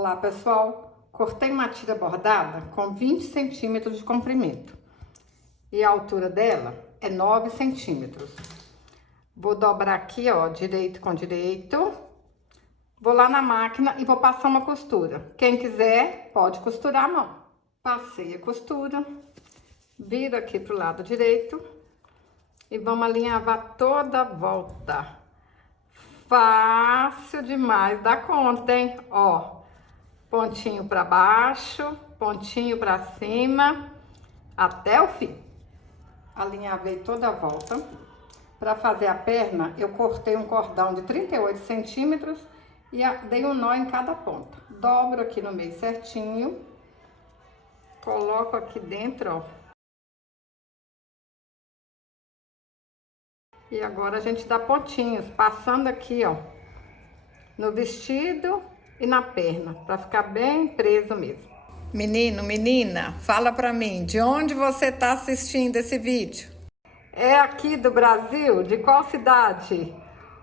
Olá pessoal, cortei uma tira bordada com 20 centímetros de comprimento e a altura dela é 9 centímetros. Vou dobrar aqui, ó, direito com direito, vou lá na máquina e vou passar uma costura. Quem quiser pode costurar a mão. Passei a costura, viro aqui pro lado direito e vamos alinhavar toda a volta. Fácil demais da conta, hein? Ó. Pontinho para baixo, pontinho para cima, até o fim. Alinhavei toda a volta. Para fazer a perna, eu cortei um cordão de 38 centímetros e dei um nó em cada ponta. Dobro aqui no meio certinho. Coloco aqui dentro, ó. E agora a gente dá pontinhos, passando aqui, ó, no vestido e na perna, para ficar bem preso mesmo. Menino, menina, fala pra mim, de onde você tá assistindo esse vídeo? É aqui do Brasil? De qual cidade?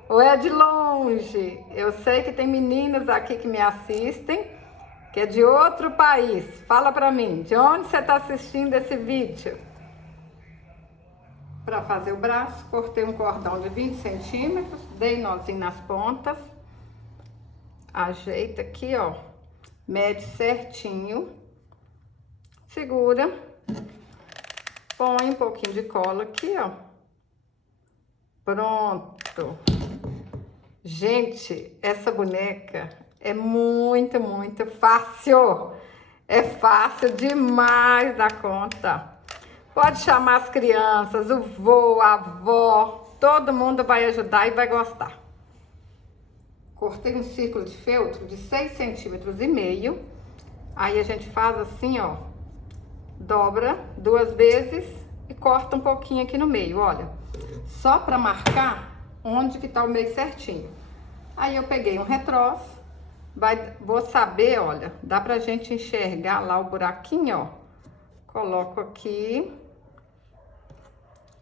Ou é de longe? Eu sei que tem meninas aqui que me assistem, que é de outro país. Fala pra mim, de onde você tá assistindo esse vídeo? Para fazer o braço, cortei um cordão de 20 centímetros, dei nozinho nas pontas. Ajeita aqui, ó, mede certinho, segura, põe um pouquinho de cola aqui, ó, pronto. Gente, essa boneca é muito fácil, é fácil demais da conta. Pode chamar as crianças, o vô, a avó, todo mundo vai ajudar e vai gostar. Cortei um círculo de feltro de 6,5 centímetros. Aí a gente faz assim, ó. Dobra 2 vezes e corta um pouquinho aqui no meio, olha. Só pra marcar onde que tá o meio certinho. Aí eu peguei um retroço. Vou saber, olha, dá pra gente enxergar lá o buraquinho, ó. Coloco aqui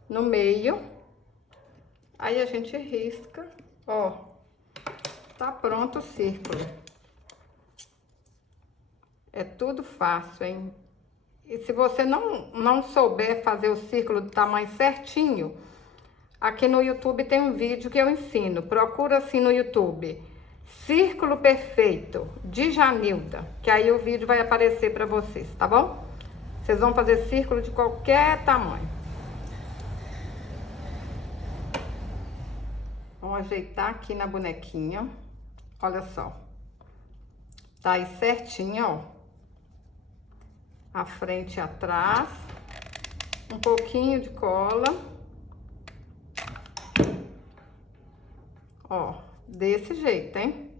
no meio. Aí a gente risca, ó. Tá pronto o círculo. É tudo fácil, hein? E se você não souber fazer o círculo do tamanho certinho, aqui no YouTube tem um vídeo que eu ensino. Procura assim no YouTube, Círculo Perfeito, de Janilda, que aí o vídeo vai aparecer pra vocês, tá bom? Vocês vão fazer círculo de qualquer tamanho. Vamos ajeitar aqui na bonequinha. Olha só, tá aí certinho, ó, a frente e atrás, um pouquinho de cola, ó, desse jeito, hein?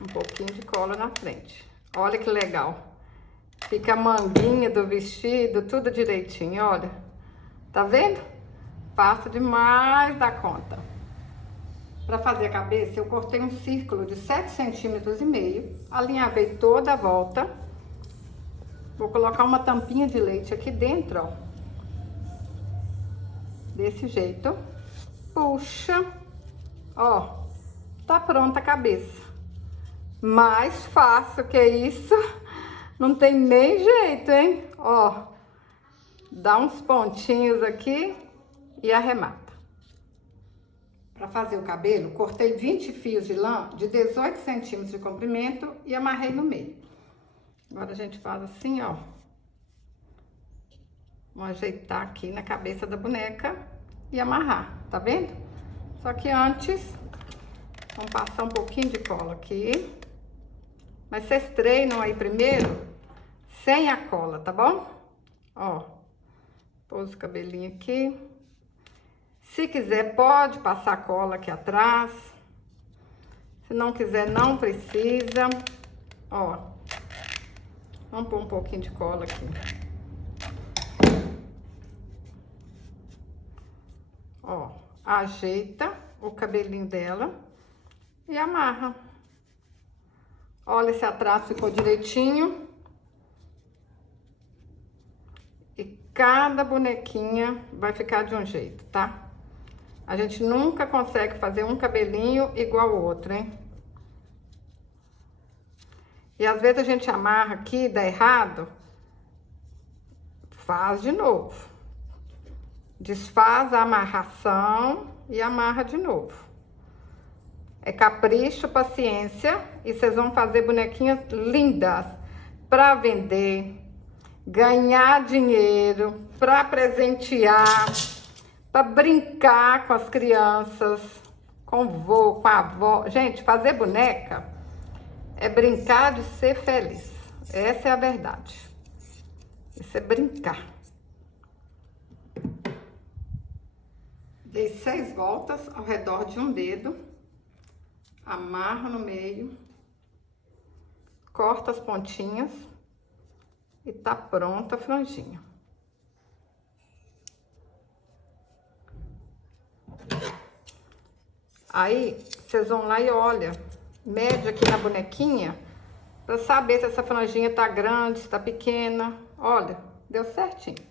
Um pouquinho de cola na frente, olha que legal, fica a manguinha do vestido, tudo direitinho, olha, tá vendo? Fácil demais da conta. Para fazer a cabeça, eu cortei um círculo de 7,5 centímetros, alinhavei toda a volta. Vou colocar uma tampinha de leite aqui dentro, ó. Desse jeito. Puxa. Ó, tá pronta a cabeça. Mais fácil que isso, não tem nem jeito, hein? Ó, dá uns pontinhos aqui e arremata. Para fazer o cabelo, cortei 20 fios de lã de 18 centímetros de comprimento e amarrei no meio. Agora a gente faz assim, ó. Vamos ajeitar aqui na cabeça da boneca e amarrar, tá vendo? Só que antes, vamos passar um pouquinho de cola aqui. Mas vocês treinam aí primeiro, sem a cola, tá bom? Ó, pôs o cabelinho aqui. Se quiser, pode passar cola aqui atrás. Se não quiser, não precisa. Ó, vamos pôr um pouquinho de cola aqui. Ó, ajeita o cabelinho dela e amarra. Olha se atrás ficou direitinho. E cada bonequinha vai ficar de um jeito, tá? A gente nunca consegue fazer um cabelinho igual ao outro, hein? E às vezes a gente amarra aqui, dá errado. Faz de novo. Desfaz a amarração e amarra de novo. É capricho, paciência, e vocês vão fazer bonequinhas lindas para vender, ganhar dinheiro, para presentear, para brincar com as crianças, com o vô, com a avó. Gente, fazer boneca é brincar de ser feliz. Essa é a verdade. Isso é brincar. Dei 6 voltas ao redor de um dedo. Amarro no meio. Corta as pontinhas. E tá pronta a franjinha. Aí, vocês vão lá e olha, mede aqui na bonequinha, pra saber se essa franjinha tá grande, se tá pequena. Olha, deu certinho.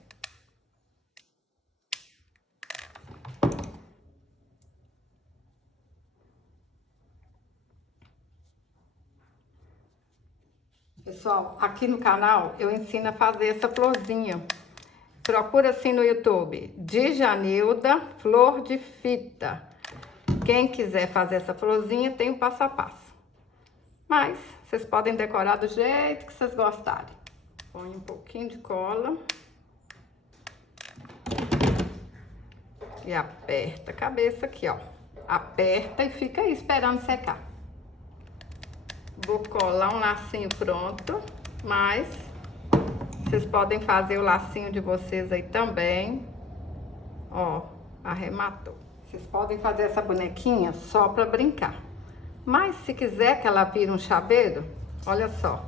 Pessoal, aqui no canal eu ensino a fazer essa florzinha. Procura assim no YouTube, Djanilda Flor de Fita. Quem quiser fazer essa florzinha tem o passo a passo. Mas vocês podem decorar do jeito que vocês gostarem. Põe um pouquinho de cola. E aperta a cabeça aqui, ó. Aperta e fica aí esperando secar. Vou colar um lacinho pronto, mas vocês podem fazer o lacinho de vocês aí também. Ó, arrematou. Vocês podem fazer essa bonequinha só pra brincar. Mas se quiser que ela vire um chaveiro, olha só.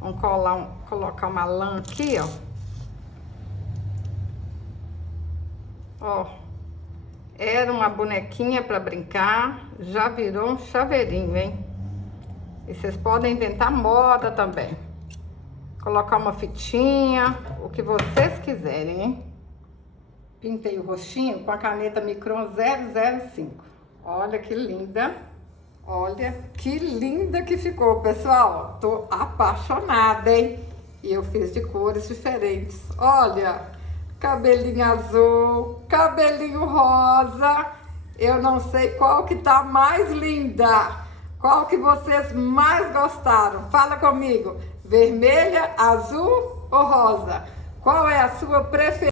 Vamos colocar uma lã aqui, ó. Ó, era uma bonequinha pra brincar, já virou um chaveirinho, hein? E vocês podem inventar moda também. Colocar uma fitinha, o que vocês quiserem, hein? Pintei o rostinho com a caneta Micron 005. Olha que linda. Olha que linda que ficou, pessoal. Tô apaixonada, hein? E eu fiz de cores diferentes. Olha, cabelinho azul, cabelinho rosa. Eu não sei qual que tá mais linda. Qual que vocês mais gostaram? Fala comigo. Vermelha, azul ou rosa? Qual é a sua preferência?